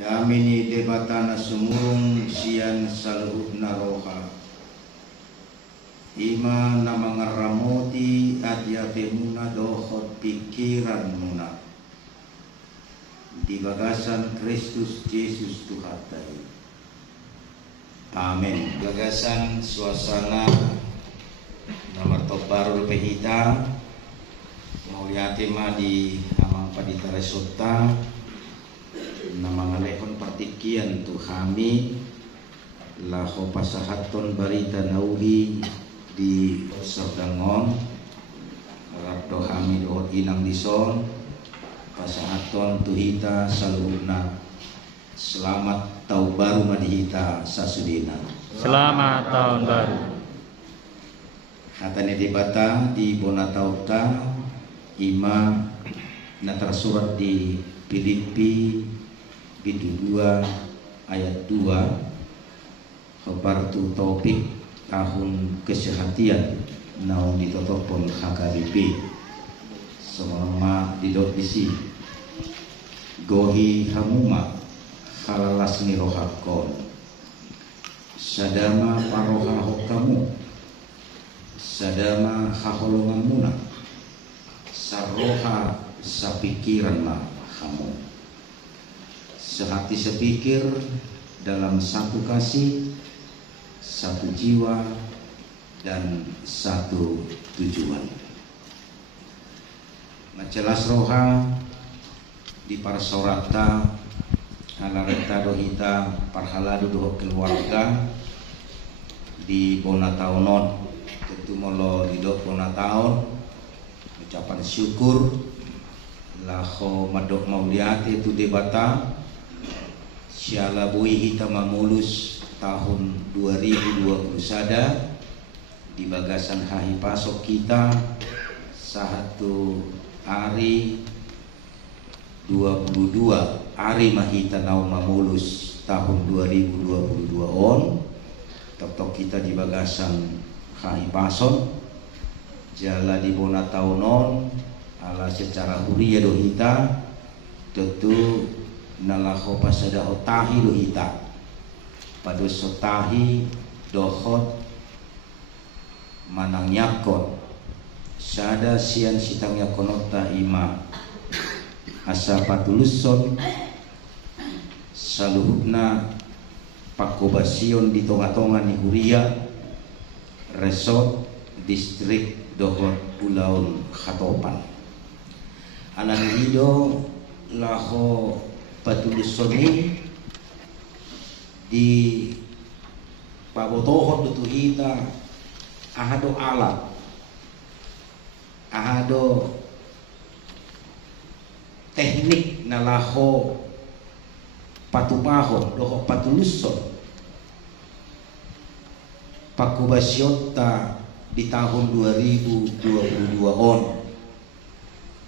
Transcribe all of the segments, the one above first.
Damini debatana sumurung sian saluhutna roha ima namangaramoti adyapemuna dohot pikiran muna di bagasan Kristus Yesus Tuhatai. Amin. Bagasan suasana nomor baru pehita mauliatema di amang padita resota namangalehon partikian tu kami laho pasahaton barita nauhi di Sordangon rabdo kami dohot inang dison pasahaton tuhita saluhna selamat tahun baru madihita sasudina. Selamat tahun baru. Hatane debata di Bonatauta ima natar surat di Filipi Bidu 2 ayat 2 Khabartu topik tahun kesehatian naon ditotopon HKBP selama didot bisi gohi hamuma halalas nirohakon sadama paroha hokamu sadama haholongan muna saroha sapikiran ma kamu sehati sepikir dalam satu kasih, satu jiwa dan satu tujuan. Majelas roha di parsorata alareta dohita parhaladu doho keluarga di Bonataunon ketumolo di do Bonataun ucapan syukur laho madok mauliate tu debata Syala bui hitama mulus tahun 2020 sada di bagasan hahi pasok kita satu hari 22 hari mahita nau mamulus tahun 2022 on tok kita di bagasan hahi pasok jala di Bonataunon ala secara huria dohita tentu nalaho pasada otahi dohita pada sotahi dohot manang yakon sada sian sitang yakonota ima asa patuluson saluhutna pakobasion di tonga-tonga ni huria resort distrik dohot Pulau Khatopan anan hido laho patulusoni di pabotohot dutuhita ahado alat ahado teknik nalaho patupahon doho patuluson pakubasyota di tahun 2022 on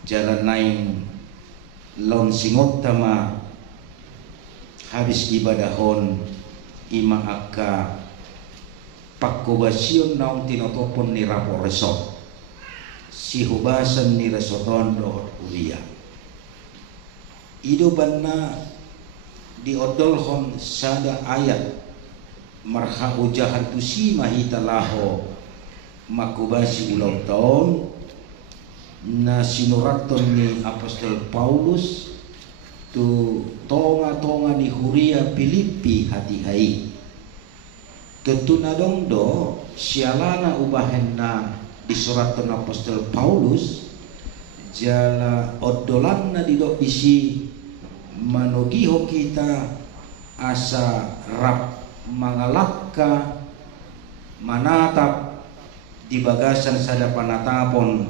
jalan naing lon singot tama habis ibadahon ima akka pakobasion naon tinotopon ni rapor resort si hubasan ni resoton dohot kuliah ido banna diodolhon sada ayat marha ujahan tusi mahita laho makubasi ulau tahun na sinuraton ni Apostol Paulus tu tonga-tonga ni huria Filipi hati-hai ketunadong do sialana ubahenna di suratan Apostol Paulus jala odolanna di dok isi manogiho kita asa rap mangalakka manatap di bagasan sada panatapon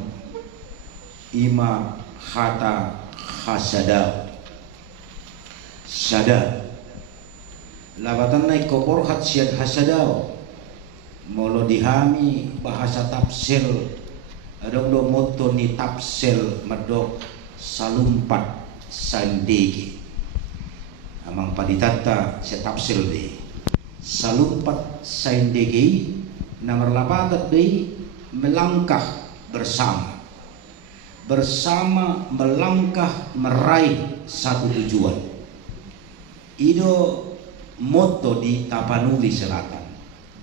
ima hata hasada sada labatan naik kopor hat siat hasadao molo dihami bahasa tafsir adong do moto ni tafsir madok salumpat sandegi amang paditata si tafsir de salumpat sandegi nomor lapagat de melangkah bersama melangkah meraih satu tujuan Ido moto di Tapanuli Selatan.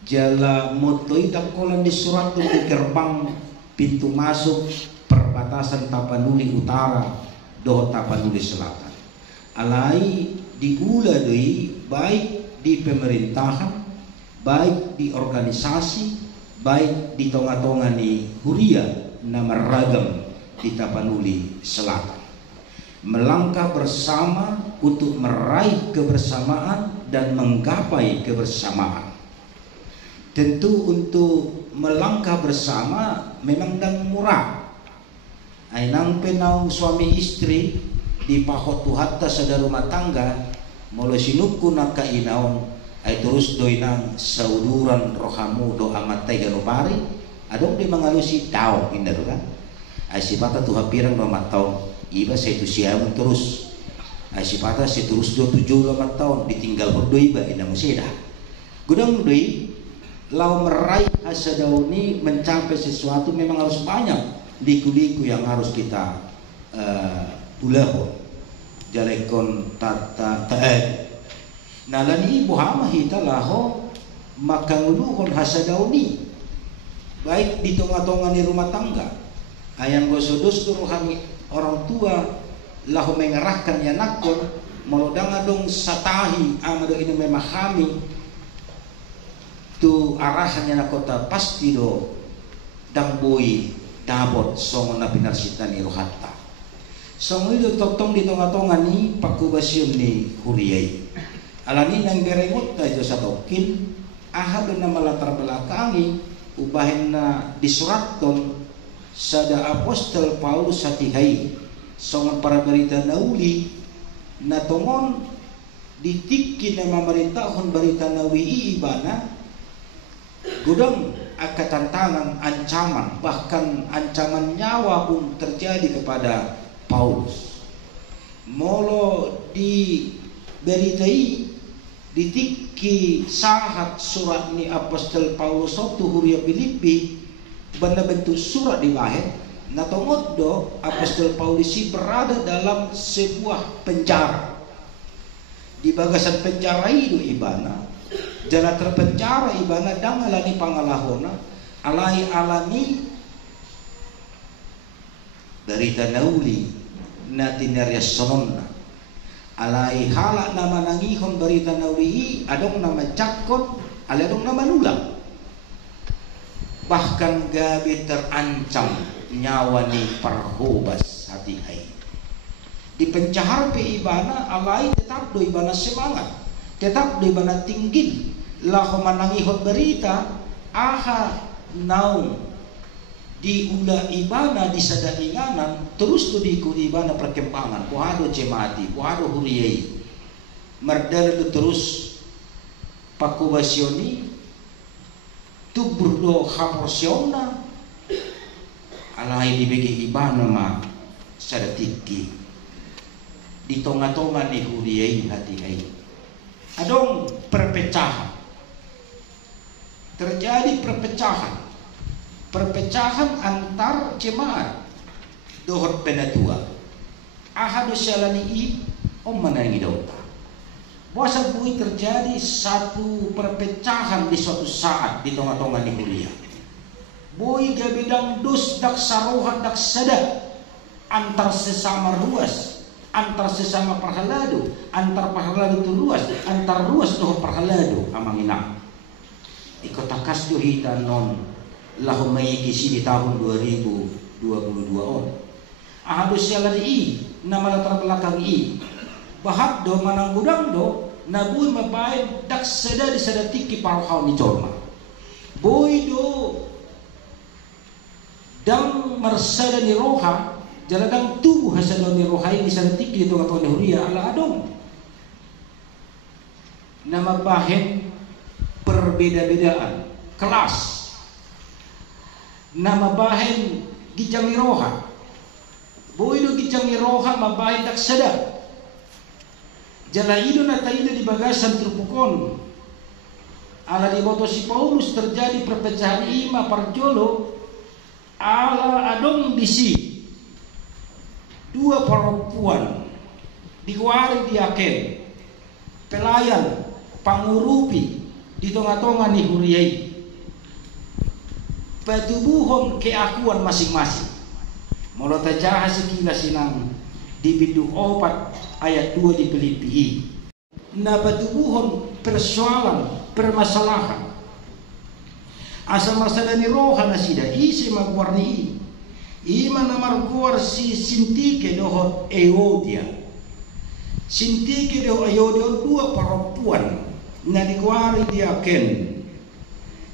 Jala moto itu kolan di surat di gerbang pintu masuk perbatasan Tapanuli Utara do Tapanuli Selatan. Alai digula doi baik di pemerintahan, baik di organisasi, baik di tonga-tonga ni huria nama ragam di Tapanuli Selatan. Melangkah bersama untuk meraih kebersamaan dan menggapai kebersamaan. Tentu untuk melangkah bersama memang dan murah. Ainang penau suami istri di pahotu hatta sada rumah tangga molo sinuku naka inaon ay terus doinang sauduran rohamu do amat tega no pari adong di mangalusi tao inda do kan ay sipata tu hapirang do amat tao iba sa itu siamun terus ay sipata si terus do 7 tahun ditinggal berdoi iba inda musida gudang doi lau meraih asa dauni mencapai sesuatu memang harus banyak liku-liku yang harus kita ulahu jalekon tata nalani ibu hama hita laho makanguluhon hasadauni baik di tonga-tonga ni rumah tangga ayang gosodos rohani orang tua laho mengerahkan ya nakon molodang adong satahi amado ini memahami tu arahannya nakota pasti do dang boy dabot songo na pinarsitan ni rohatta songo itu totong di tonga-tonga ni pakubasyon ni huriyay alani nang berengot na ito sa tokin ahab na malatar belakangi ubahin na disuraton sa da apostol Paulus sa tihay songon para berita nauli na tongon ditikin na mamarintahon berita nawi ibana gudang ketantangan ancaman bahkan ancaman nyawa pun terjadi kepada Paulus molo di beritai ditiki sahat surat ni apostol Paulus tu huria Filipi benda bentuk surat di lahir natongot do apostol Paulus berada dalam sebuah penjara di bagasan penjara itu ibana jana terpenjara ibana dang alani pangalahona alai alani berita nauli natinarya sononna alai halak nama nangihon berita nauli adong nama cakot aladong nama nulang bahkan gabi terancam nyawa ni parhobas hati hai di penjara pe ibana alai tetap do ibana semangat tetap di mana tinggi lah manangihon berita aha naung di ula ibana di sadainganan terus tu di ibana perkembangan puhado cemati puhado huriyai merdel terus pakubasioni tuburdo haporsiona alai dibagi ibana ma sadatiki di tonga-tonga ni huriyai hati-hati adong perpecahan terjadi perpecahan antar jemaat dohor penatua ahadu syalani i manangi dauta bosan bui terjadi satu perpecahan di suatu saat di tengah-tengah di kuliah bui gabidang dus dak saruhan dak sada antar sesama ruas antar sesama parhalado, antar parhalado tu ruas, antar ruas tu parhalado amang ina. Ikotakas do hita non lahu maikisi di tahun 2022 on. Ahadu sialan i nama latar belakang i. Bahak do manang gudang do nabui mabain dak seda di sedatiki parhau ni jorma. Boy do dang marsada ni roha jaladang tubuh hasil ni rohai di sana tiki itu atau nehuria ala adong nama bahen perbeda-bedaan kelas nama bahen gijami roha boido gijami roha mabahen dak sada jalaido na taido di bagasan terpukon ala di boto si Paulus terjadi perpecahan ima parjolo ala adong disi dua perempuan dikuari diaken pelayan, pangurupi di tengah-tengah ni huriai. Patubuhon keakuan masing-masing. Mula tajah sekilas sinang di bidu 4 ayat 2 di Filipi. Na patubuhon persoalan, permasalahan. Asal masalah ni roha na sida isi magwarni. Ima na marguar si sintike dohot Eodia. Sintike dohot Eodia 2 perempuan na diguari dia ken.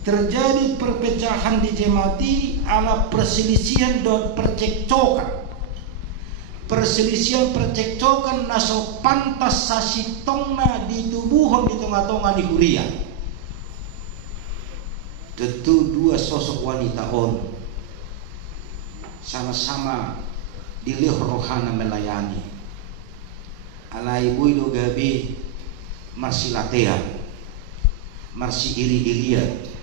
Terjadi perpecahan di jemati ala perselisihan dan percekcokan. Perselisihan percekcokan naso pantas sasitongna di tubuhon di tengah-tengah di huria. Tentu 2 sosok wanita on sama-sama di leh rohana melayani. Ala ibu ido gabi marsi latean, marsi iri-irian.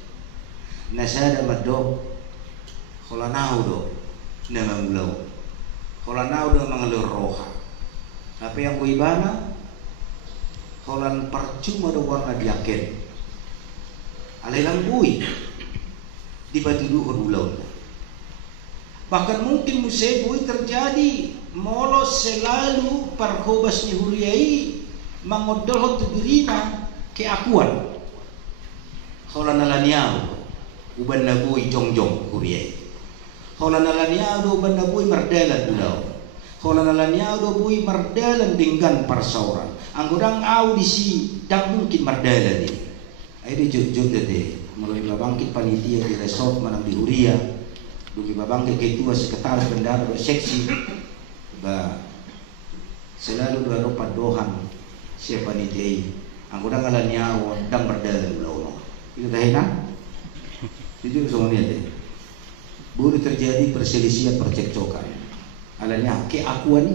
Nasada madok kholanau do na manglaw kholanau do mangalur roha tapi yang buibana kholan percuma do warna diaken alelang bui di batu duhur ulau. Bahkan mungkin musibui terjadi molos selalu parkobas ni huriai mangodol tudurina keakuan kholan alaniau uban nabui jongjong kuriai. Hola nalaniado uban nabui mardalan ulau. Hola nalaniado bui mardalan dengan parsauran. Anggurang audisi dan mungkin mardalan ini. Ayo jujur deh. Mulai babangkit panitia di resort manang di Huria. Dugi babangkit ketua sekretaris bendara do seksi. Ba selalu dua ropat dohan siapa panitia. Anggurang alaniao dan mardalan ulau. Itu dah enak. Jujur semuanya deh. Boleh terjadi perselisihan percekcokan. Alanya keakuan.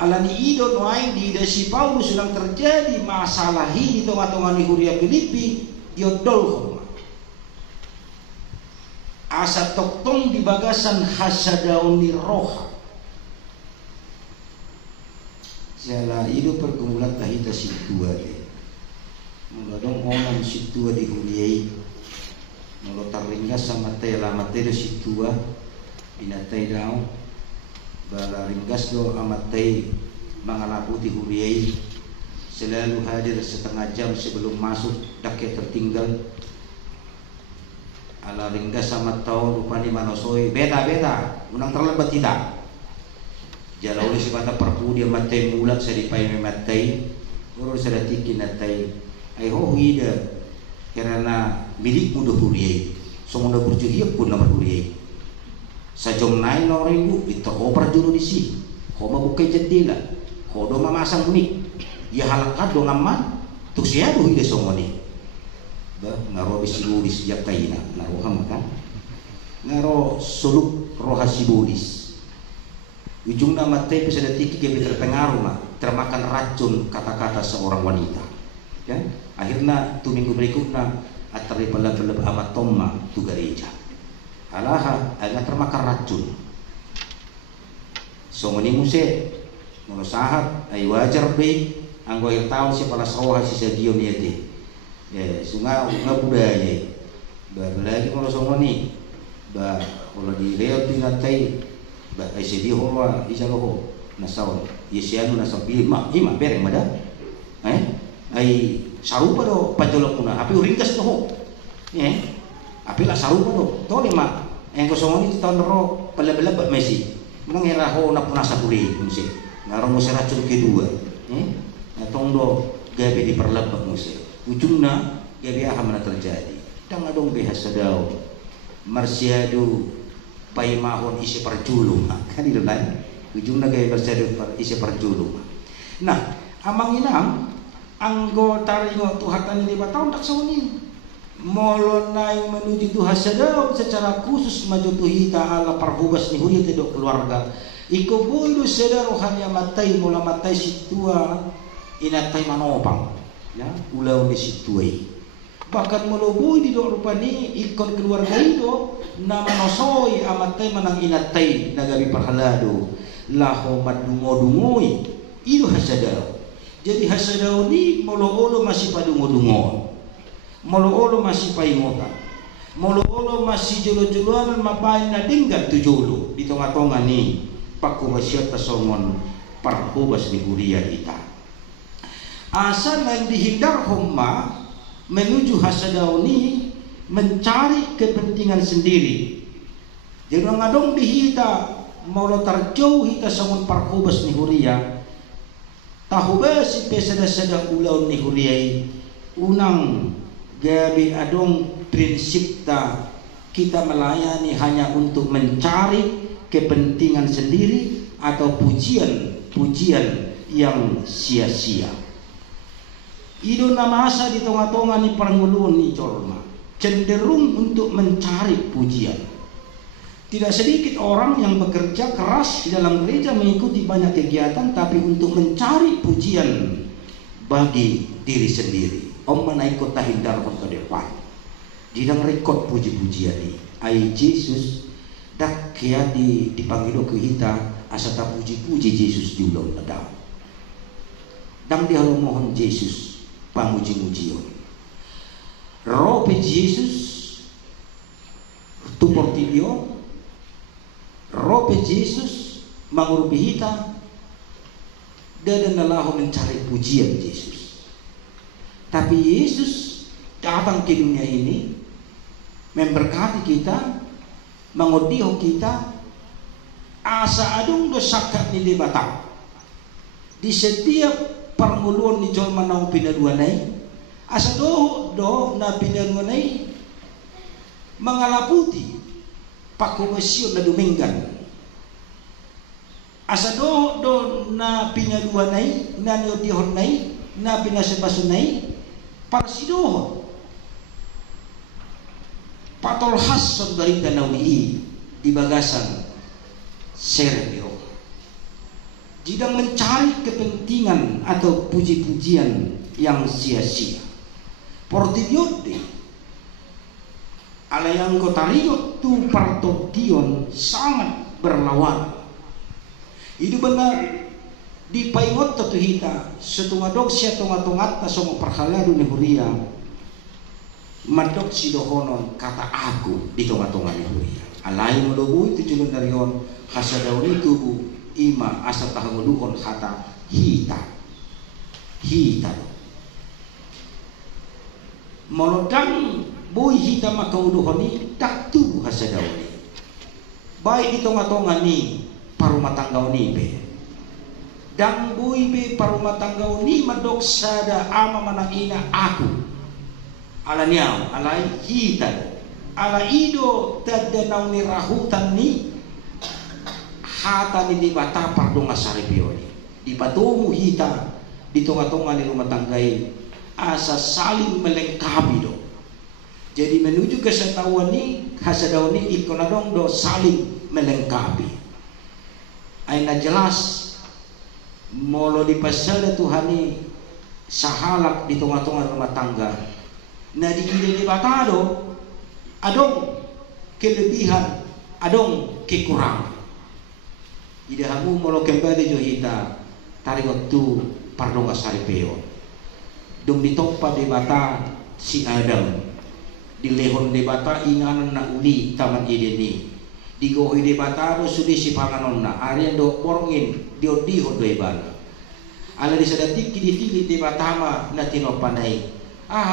Alani ido noain di desi Paulus sedang terjadi masalah ini tengah-tengah ni Huria Filipi diodol hormat. Asa toktong di bagasan hasadaun ni roha. Jala ido pergumulan tahita situa deh. Muladong onam situa di Huriai. Molo tarringgas sama tela materi situa inatai dao bala ringgas do amatai mangalaputi huriai selalu hadir setengah jam sebelum masuk dake tertinggal ala ringgas sama tau rupani manosoi beta unang terlambat tidak jala oleh sebata perpu dia matai mulat sedipai mematai urus sedatikin natai ai ho hida karena milik muda huriai semua berjuhiak pun nama huriai sajom naik noringu itu opera juru di sini koma bukai jendela kodo mamasang unik ya halakat do ngaman tuk siapa hide semua ni bah ngaro bisibulis sejak kaina ngaro ham kan ngaro suluk rohasibudis ujung nama teh bisa detik dia terpengaruh mah termakan racun kata-kata seorang wanita kan akhirnya tu minggu berikutnya atari balap-balap amat tomma tu gereja alaha agak termakan racun somoni muse mono sahat ay wajar be anggo yang tahu si para sawah si sadio niate ya sunga budaya ba lagi mono somoni ba kalau di leo tinatai ba ay sedi hoa isaloho nasaw yesianu nasaw ima bereng mada ay sarupa do pajolok kuna api uringkas to api la sarupa do to lima yang kosongan itu tahun ro pala-pala Messi menang era ho na puna sapuri musi ngaro musi racun kedua natong do gabe di perlebak musi ujungna gabe mana terjadi dang adong behasa daw marsiadu paimahon isi perjulung kan itu lain ujungna gabe marsiadu isi perjulung nah amang inang anggo taringo tuhatan ini 5 tahun tak sawani molo naik menuju Tuhan sedang secara khusus maju Tuhi ta'ala parhubas ni huri tidak keluarga iko bulu sedar rohani matai mula matai situa inatai manopang ya ulau di situai bahkan melobui di dok rupani ikon keluarga itu nama nosoi amatai manang inatai nagabi parhalado laho madungo-dungoi itu hasadar. Jadi hasadao ni molo-olo masih padungo-dungo, molo-olo masih paingota, molo-olo masih jolo-joloan mapain na dinggat tu jolo di tonga-tonga ni pakubasya tasongon parhubas ni Huria ita. Asa yang dihindar homma menuju hasadao ni mencari kepentingan sendiri. Jadi ngadong dihita molo tarjauh hita songon parhubas ni Huria. Tahu basi pesada-sada ulau ni Huriai unang gabi adong prinsip ta kita melayani hanya untuk mencari kepentingan sendiri atau pujian yang sia-sia. Ido namasa di tonga-tonga ni parangulun ni colma cenderung untuk mencari pujian. Tidak sedikit orang yang bekerja keras di dalam gereja mengikuti banyak kegiatan tapi untuk mencari pujian bagi diri sendiri. Om menaikot tahindar ke depan. Didang rekod puji-pujian ni. Ai Yesus dak kia dipanggil ke kita asata puji-puji Yesus di ulang nadam. Dang dia mohon Yesus pamuji-mujion. Rope Yesus tu portilio rope Yesus mangurupi kita dan nalaho mencari pujian Yesus. Tapi Yesus datang ke dunia ini memberkati kita, mengodiho kita asa adung dosakat ni debatang di setiap permuluan ni jol manau pinaduanai asa do na pinaduanai mengalaputi pakumasyon na duminggan asa do na pinyaduanay na niyotihonay na pinasabasunay para sidohon patolhas sa barita nawi di bagasan serbio jidang mencari kepentingan atau puji-pujian yang sia-sia portidiode ala yang kotariot tu partotion sangat berlawan. Itu benar di paingot tu hita setungadok siya tungatungat na somo perhalado ni Huria madok si dohonon kata aku di tungatungan ni Huria. Alay melubu itu julun dari on hasadawri tubu ima asa tahanguluhon kata hita molodang boy hita makauduhoni tak tu hasadawni baik di tonga-tonga ni parumah tangga ni be dang boy be parumah tangga ni madok sada ama manakina aku ala niaw alai hita ala ido tadanau ni rahutan ni hata ni di bata pardong asari pioni di patumu hita di tonga-tonga ni rumah tanggai asa saling melengkapi do. Jadi menuju kesetahuan ni hasadau ni ikonadong do saling melengkapi. Aina jelas molo di pasada Tuhan ni sahalak di tengah-tengah rumah tangga. Nah di ide batado adong kelebihan, adong kekurangan. Ide hamu molo kembali jo hita tarik waktu pardong asari peo. Dong ditompa di bata si Adam. Di lehon debata inganan na uli taman ide ni di gohoi debata do sudi si panganon na area do porngin dio diho do ibana ala di sadatik kidi debata ma na tinopanai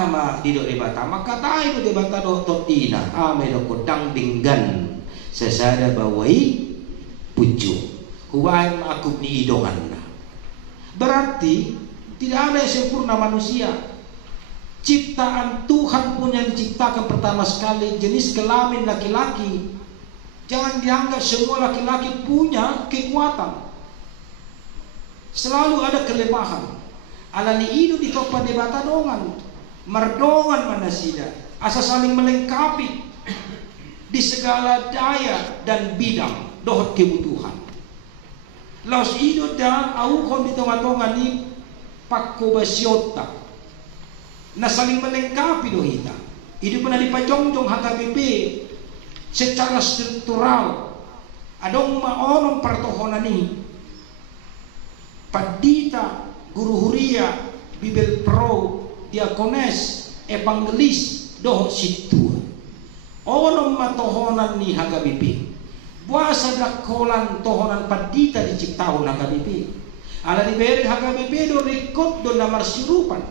ma di do debata maka tai do debata do totina me do kodang dinggan sesada bawai pucu huwain aku ni idongan na berarti tidak ada yang sempurna manusia. Ciptaan Tuhan pun yang diciptakan pertama sekali jenis kelamin laki-laki. Jangan dianggap semua laki-laki punya kekuatan. Selalu ada kelemahan. Alani itu di topan debata dongan, merdongan manasida, asa saling melengkapi di segala daya dan bidang dohot kebutuhan. Laos itu dan auhon di tengah-tengah ni pakobasyota. Na saling melengkapi dohita. Itu pernah dipajongjong HKBP secara struktural. Adong maonom pertohonan ini. Padita guru huria, bibel pro, diakones, evangelis, doh situa. Ono matohonan ni hagabipi. Buasa dakolan tohonan padita diciptahun hagabipi. Ala diberi hagabipi do rikot do namar sirupan.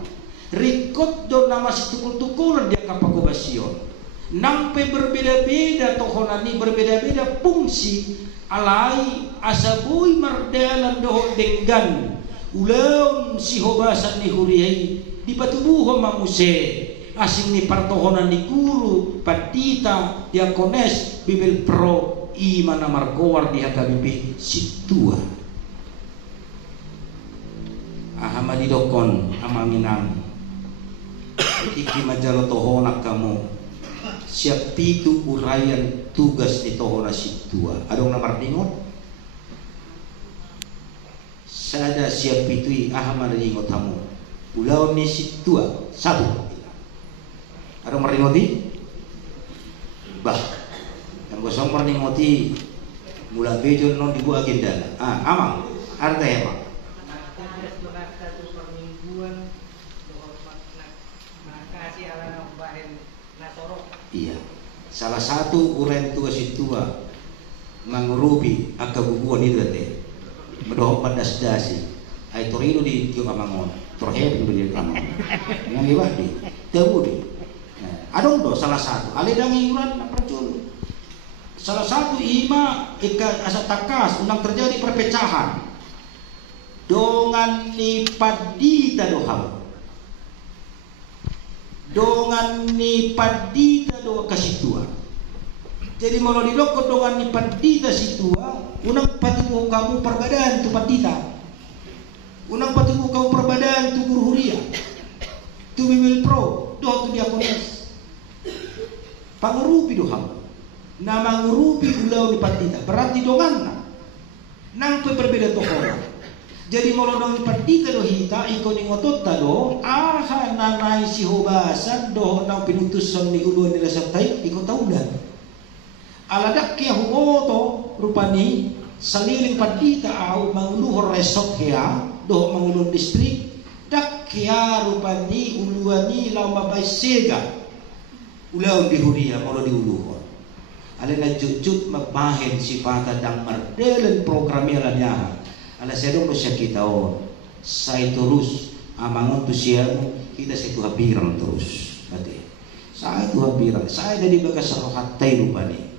Rikot do namar situkul-tukulan dia kapakubasion. Nampe berbeda-beda tohonan ni berbeda-beda fungsi. Alai asabui mardalan doh denggan. Ulam si hobasan ni huriyai di patubuho mamuse. Asing ni partohonan ni guru, padita, diakones, bibel pro, iman na markowar di hagabipi situa. Ahamadi dokon amanginang. Iki majalo tohona kamu. Siap pitu urayan tugas di tohona situa. Adong namar dingot? Sada siap pitu ahamadi dingot kamu. Ulau ni situa satu. Ada meringoti, bah, yang gosong meringoti, mula bejo non dibu agenda. Amang, arta ya mak. Iya, salah satu uren tugas itu mengurupi akabubuan itu teh, berdoa pada sedasi. Ay torido di tiok amangon, torheb di amangon. Yang liwati, tebudi. Adong do salah satu alidang iuran percul. Salah satu ima ika asa takas undang terjadi perpecahan. Dongan ni padita doham. Dongan ni padita do kasitua. Jadi mau dilokot dongan ni padita situa, unang patubuh kamu perbedaan tu padita. Unang patubuh kamu perbedaan tu guru huria. Tu bibel pro, do tu diakones. Pangurupi doham, nama ngurupi ulau di padita, berarti dongan nang berbeda tokoh. Jadi molodong di padita dohita, ikoni ngotot tado, aha nanai si hobasan doh nang pinutusan ni uluan nila sertai, ikut taudan. Aladak kia huoto rupani saliling padita au manguluhor resort kia, doh mangulun distrik, dak kia rupani uluani lau mabai sega. Ulau di huria kalau diuluhon. Alena jujut mabahin sifata dang mardelen programnya lanyahan. Ala sedong siya kita on. Saya terus amangon tu siya kita situ habiran terus. Ate. Saya tu habiran. Saya dari bagas rohat tay rupani.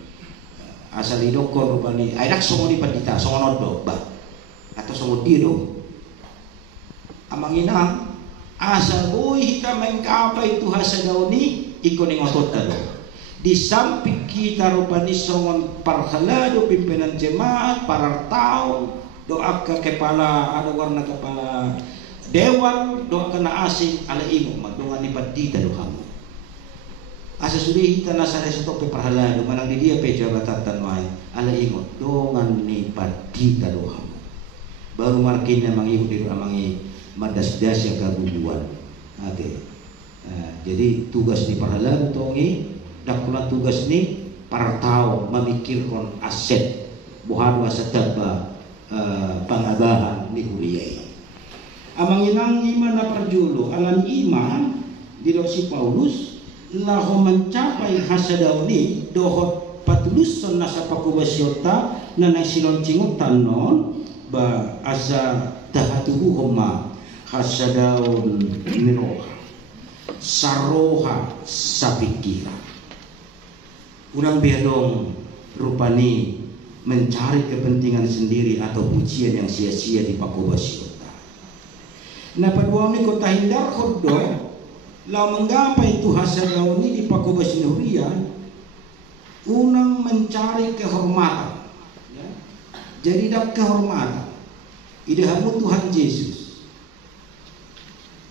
Asal idokon rupani. Ay dak songo di padita, songo nodok ba. Atau songo diro. Amanginang asal boy kita mengkapa itu hasadaw ni ikon ngotot tado. Di samping kita rupani songon parhalado pimpinan jemaat para tahun doa ke kepala ada warna kepala dewan doa kena asing ala imo magdongan ni padita dohamu. Asa sudah kita nasare stop parhalado manang di dia pe jabatan wae ala imo dongan ni padita dohamu. Baru markinnya mangihu di amangi madas-das yang kabubuan. Oke. Jadi tugas di parhalan tongi dakulah tugas ni para tahu memikirkan aset buhan wasataba pangagahan ni huriyai. Amanginang iman na perjulu alam iman di si Paulus laho mencapai hasadaw ni dohot patuluson nasa pakubasyota na naisilon cingutan non ba asa dahatuhu homa hasadaw miroha saroha sapikira. Unang biadong rupani mencari kepentingan sendiri atau pujian yang sia-sia di pakubasyota. Nah paduang ni kota hindar khodo la menggapai itu hasadaw ni di pakubasyota unang mencari kehormatan ya. Jadi dak kehormatan idehamu Tuhan Yesus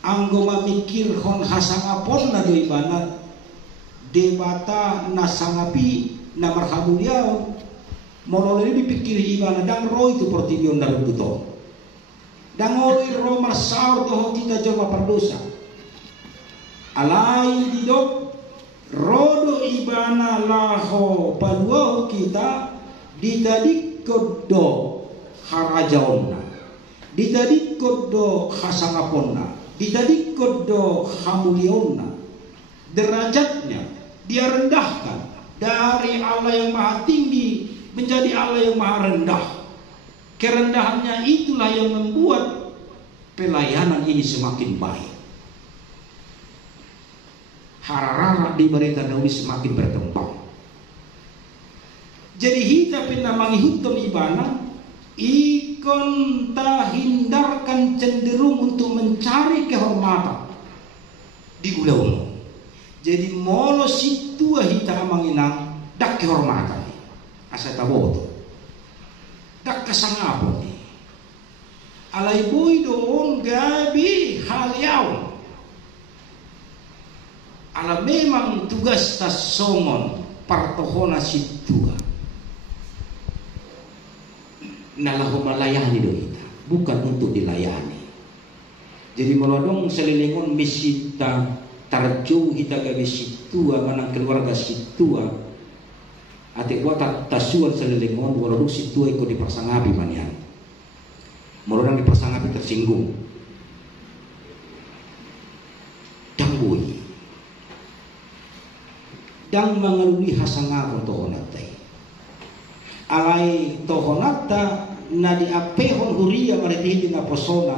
anggo mamikir hon hasangapon na do ibanat debata nasangapi na marhamuliao mololeli dipikir ibana dang ro itu portibion daru buto dang oi ro marsaur do kita joma perdosa alai didok rodo ibana laho paduau kita didadik kodo harajaonna Didadikod do hasangaponna, didadikod do hamulionna. Derajatnya dia rendahkan dari Allah yang maha tinggi menjadi Allah yang maha rendah. Kerendahannya itulah yang membuat pelayanan ini semakin baik. Hararara di berita Daudi semakin berkembang. Jadi hita pinamang hutun ibana ikon tak hindarkan cenderung untuk mencari kehormatan di ulah. Jadi molo situ hita amanginang dak kehormatan. Asa taboto. Dak kasangapon ni. Alay boy doon gabi haliaw. Ala memang tugas tas songon partohona situa. Nalahu melayani do kita, bukan untuk dilayani. Jadi melodong selilingon misita tarjo kita gabi situa manang keluarga situa. Ate buat tasuan selilingon melodong situa ikut dipersangapi manian. Melodong dipersangapi tersinggung. Dangboy. Dang mengalui hasangapon tohonatai. Alai tohonata na diapehon huria maritihin na posona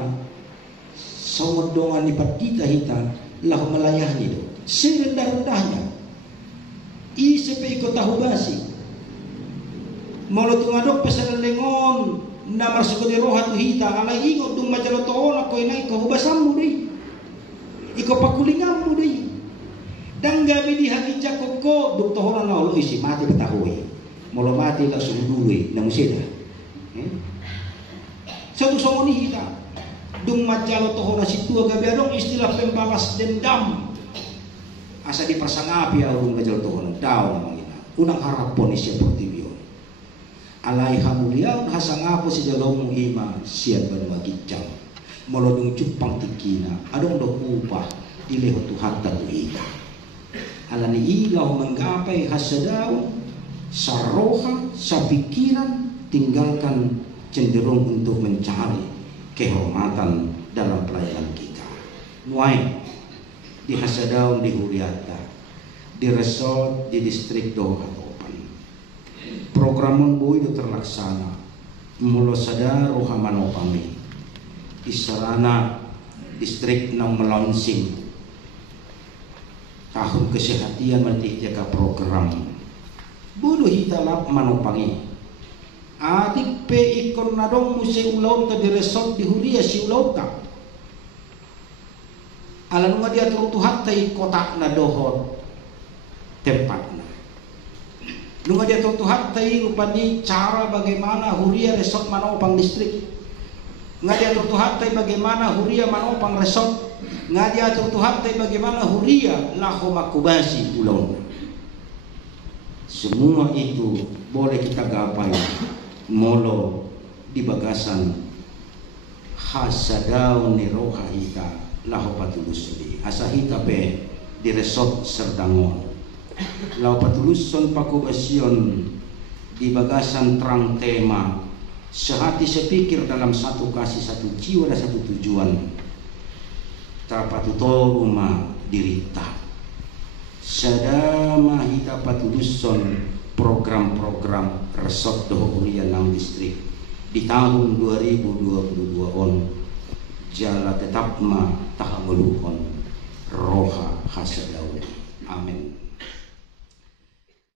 sawodongan ipat kita hita lah melayani do serendah-rendahnya isepe iko tahu basi molo tungadok pesan lengon na marsuko di rohat hita alai ingo dung majalo tohona ko inai ko hubasammu dei iko pakulingammu dei dan gabi di haki jakoko duk tohona na olo isi mati betahui molo mati tak suruh duwe na musida satu somoni hita dung majalo tohona situa gabi adong istilah pembalas dendam asa dipersangapi aung majalo tohona daw namangina unang harapon isya portibio alai hamuliaun hasangapo si jalomu ima siat ban magicang molo dung cupang tikina adong do upah dileho Tuhan tatu hita alani ilau menggapai hasadau saroha, sapikiran, tinggalkan cenderung untuk mencari kehormatan dalam pelayanan kita. Nuai di Hasadaun di Huriata, di resort di distrik Doha Topan. Program Monboy itu terlaksana. Mulo sadar roha manopami. Di sarana distrik nang melonsing tahun kesehatan mentih jaga program. Bulu hitalap manopangi. Atik pe ikon nadong muse ulaw ta di resort di Huria si ulaw ta. Alam nga dia turutuhat tay kotak na dohot tempat na. Nunga dia turutuhat tay rupani cara bagaimana Huria resort manopang distrik. Nga dia turutuhat tay bagaimana Huria manopang resort. Nga dia turutuhat tay bagaimana Huria laho makubasi ulaw na. Semua itu boleh kita gapai molo di bagasan Hasadaun ni roha ita lahu patulus di asa hita pe di resort Serdangon lahu patuluson pakubasion di bagasan terang tema sehati sepikir dalam satu kasih satu jiwa dan satu tujuan tapatuto rumah dirita sadama hita patuluson program-program resort Dohuria 6 distrik di tahun 2022 on jala tetap ma tahamuluhon roha Hasadaun. Amin.